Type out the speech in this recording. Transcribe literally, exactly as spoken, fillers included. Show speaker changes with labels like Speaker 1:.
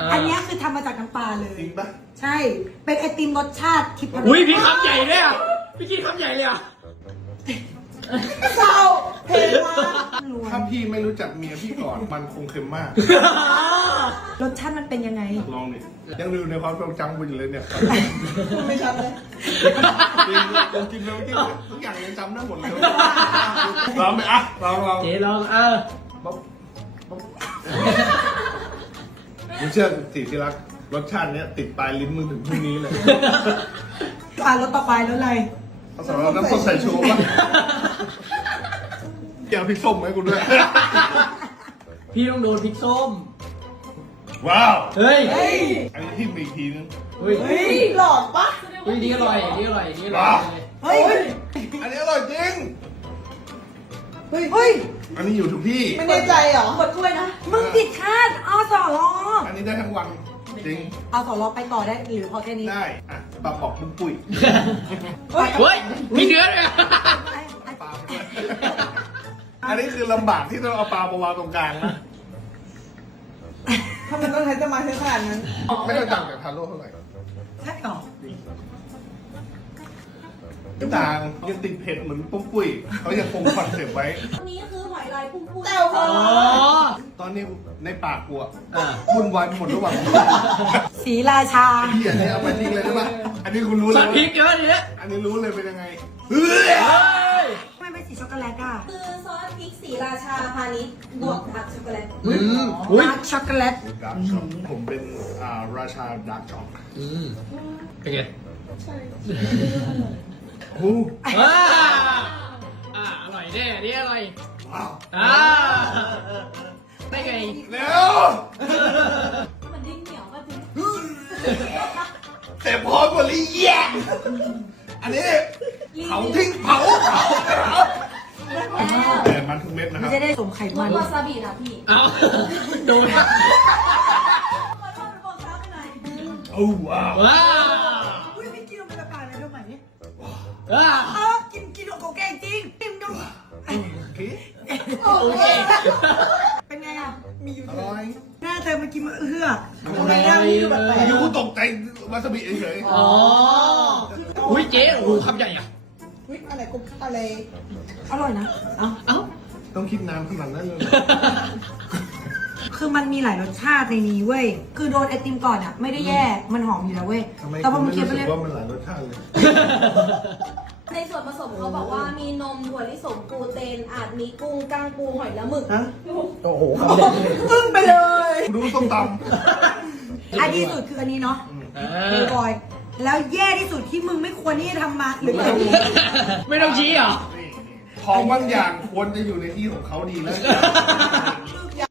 Speaker 1: อันนี้คือทำมาจากน้ำปลาเลย
Speaker 2: จริงปะ
Speaker 1: ใช่ เป็นไอติมรสชาติทิพย์
Speaker 3: อุ้ยพี่คำใหญ่เลยอ่ะพี่กินคำใหญ่เลยอ่ะ
Speaker 1: เศร้าเพลงมาก
Speaker 2: ถ้าพี่ไม่รู้จักเมียพี่ก่อนมันคงเค็มมาก
Speaker 1: รสชาติมันเป็นยังไง
Speaker 2: ลองดิยังดูในความทรงจำกูอยู่เลยเนี่ย
Speaker 1: ไม่ชัดเลย
Speaker 2: จริงยังกินไปเมื่อกี้ทุกอย่างยังจำได้หมดเลยลองไหมอ่ะลองลอง
Speaker 3: เจ๊ลองเออ
Speaker 2: บ๊อบบ๊อบมึงเชื่อสิที่รักรสชาติเนี้ยติดปลายลิ้นมึงถึงพรุ่งนี้เลย
Speaker 1: อ่ะรสต่อไปรสอะไร
Speaker 2: เอาสำหรับน้ำส้มสายชูป่ะแกเอาพริกส้มไหมกูด้วย
Speaker 3: พี่ต้องโดนพริกส้ม
Speaker 2: ว้าว
Speaker 3: เฮ้ย
Speaker 2: อันนี้ที่มีอีกทีนึง
Speaker 3: เฮ้ย
Speaker 1: เฮ้ยหลอดปะ
Speaker 3: เฮ้ยนี่อร่อยนี่อร่อยนี่อร่อย
Speaker 1: เฮ้ย
Speaker 2: อันนี้อร่อยจริง
Speaker 1: เฮ้ย เฮ้ย
Speaker 2: อันนี้อยู่ทุกที่
Speaker 1: ไม่แน่ใจเหรอหมดถ้วยนะ มึงติดคาดอสอรอ
Speaker 2: อันนี้ได้ทั้งวันจริง
Speaker 1: เอาสอรอไปต่อได้หรือพอแค่นี้
Speaker 2: ได้ อ่ะปลาปอกปุ้งปุ้ย
Speaker 1: เฮ้ย
Speaker 3: เฮ้ยมีเนื้อด้วย
Speaker 2: ปลาด้วยอันนี้คือลำบากที่ต้องเอาปลามาวางตรงกลางนะ
Speaker 1: ทำไมต้องใช้สมาธิขนาดนั้น
Speaker 2: ไม่ค่อยต่างจากทาโร่เท่าไหร่
Speaker 1: ใช่หรอ
Speaker 2: ไม่ต่างยังติดเผ็ดเหมือนปุ้งปุ้ยเขายังคงคอนเซ็ปต์ไว้
Speaker 4: อันนี้คือหอยลายปุ้งปุ้ย
Speaker 1: แต่ว่า
Speaker 3: อ๋อ
Speaker 2: ตอนนี้ในปากกูอะ
Speaker 3: อ่ะ
Speaker 2: วุ่นวายไปหมดระหว่าง
Speaker 1: สีราชา
Speaker 2: เฮียเนี่ยเอาไปทิ้งเลยได้ปะอันนี้คุณรู้
Speaker 3: ซ
Speaker 2: เล
Speaker 3: อย สพริกเยอะดิเนี่ย
Speaker 2: อันนี้รู้เลยเป็นยังไง
Speaker 3: เฮ้ย
Speaker 1: ไม่เป็นสีช็อกโกแลตอ่ะ
Speaker 4: คือซอสพริกสีราชาพาณิชย์บวกดาร์กช็อกโกแลต
Speaker 3: อืมอุ้ย
Speaker 1: ดาร์กช็อกโกแลต
Speaker 2: ดาร์กช็อกผมเป็นอ่าราชาดาร์กช็อก
Speaker 3: อืมเป็นไง
Speaker 2: โอ้
Speaker 3: อ่าอ่าอร่อยแน่นี่อร่อย
Speaker 2: ว้าว
Speaker 3: อ่าได้ไง
Speaker 2: เร็ว
Speaker 4: มันดิ้นเหนียวป่ะคุณ
Speaker 2: เต็มพร้อมหมดเลยแย่อันนี้เผาทิ้งเผาเผาเผาแต่มันทุกเม็ดนะค
Speaker 1: ไม่
Speaker 2: รับ
Speaker 1: จะได้สมไข
Speaker 4: ร
Speaker 1: มั
Speaker 4: ส
Speaker 1: น
Speaker 4: วาซาบินะพี่
Speaker 3: เอาโดน
Speaker 4: ขอโทษบอกช้าไปหน่อย
Speaker 2: โอ้ว้าว
Speaker 3: ว้าว
Speaker 1: อุ้ยไม่กินลงไปปากเลยด้วยไหม
Speaker 3: ว้าว
Speaker 1: เออกินกินโกแกงจริงกินดู
Speaker 2: โอเค
Speaker 3: โอเค
Speaker 1: เป็นไงอ่ะ มีอยู่
Speaker 2: อร่อย
Speaker 1: หน้าเธอเมื่อกี้มันเอื้อ
Speaker 3: ทำไมอ่ะ
Speaker 2: อายุตกใจวาซาบิเฉย
Speaker 3: อ๋ออุ้ยเจ๊โอ้โหคำใหญ่อะ
Speaker 1: วิอะไรกุอะไร อร่อยนะ
Speaker 3: เอ้าเอ้า
Speaker 2: ๆต้องคิดนานขนาดนั้นเลย
Speaker 1: คือมันมีหลายรสชาติในนี้เว้ย คือโดนไอติมก่อนอ่ะ ไม่ได้แย่ มันหอมอยู่แล้วเว้ย
Speaker 2: ทำไม
Speaker 1: แต่พอ
Speaker 2: คุณ
Speaker 1: มัน
Speaker 2: ไม่
Speaker 1: เคี้ยว
Speaker 2: รู้
Speaker 1: ไป
Speaker 2: สึ
Speaker 1: เรื่
Speaker 2: ก
Speaker 1: อย
Speaker 2: ว่ามันหลายรสชาติเลย
Speaker 4: ในส่วนผสมเขาบอกว่ามีนมถั่วลิสงกลูเตน อาจมีกุ้งก้างปูหอยและหมึก
Speaker 3: โอ้โหคำใหญ่เลย
Speaker 1: อึ้งไปเลย
Speaker 2: ดูส้มต
Speaker 1: อันดีสุดคืออันนี้เนาะ
Speaker 3: อ่
Speaker 1: เบย์บอย แล้วแย่ที่สุดที่มึงไม่ควรที่จะทำมาหรือแบบนี้
Speaker 3: ไม่ต้องชี้เหรอ
Speaker 2: ำนี่ของบางอย่างควรจะอยู่ในที่ของเขาดีแล้ว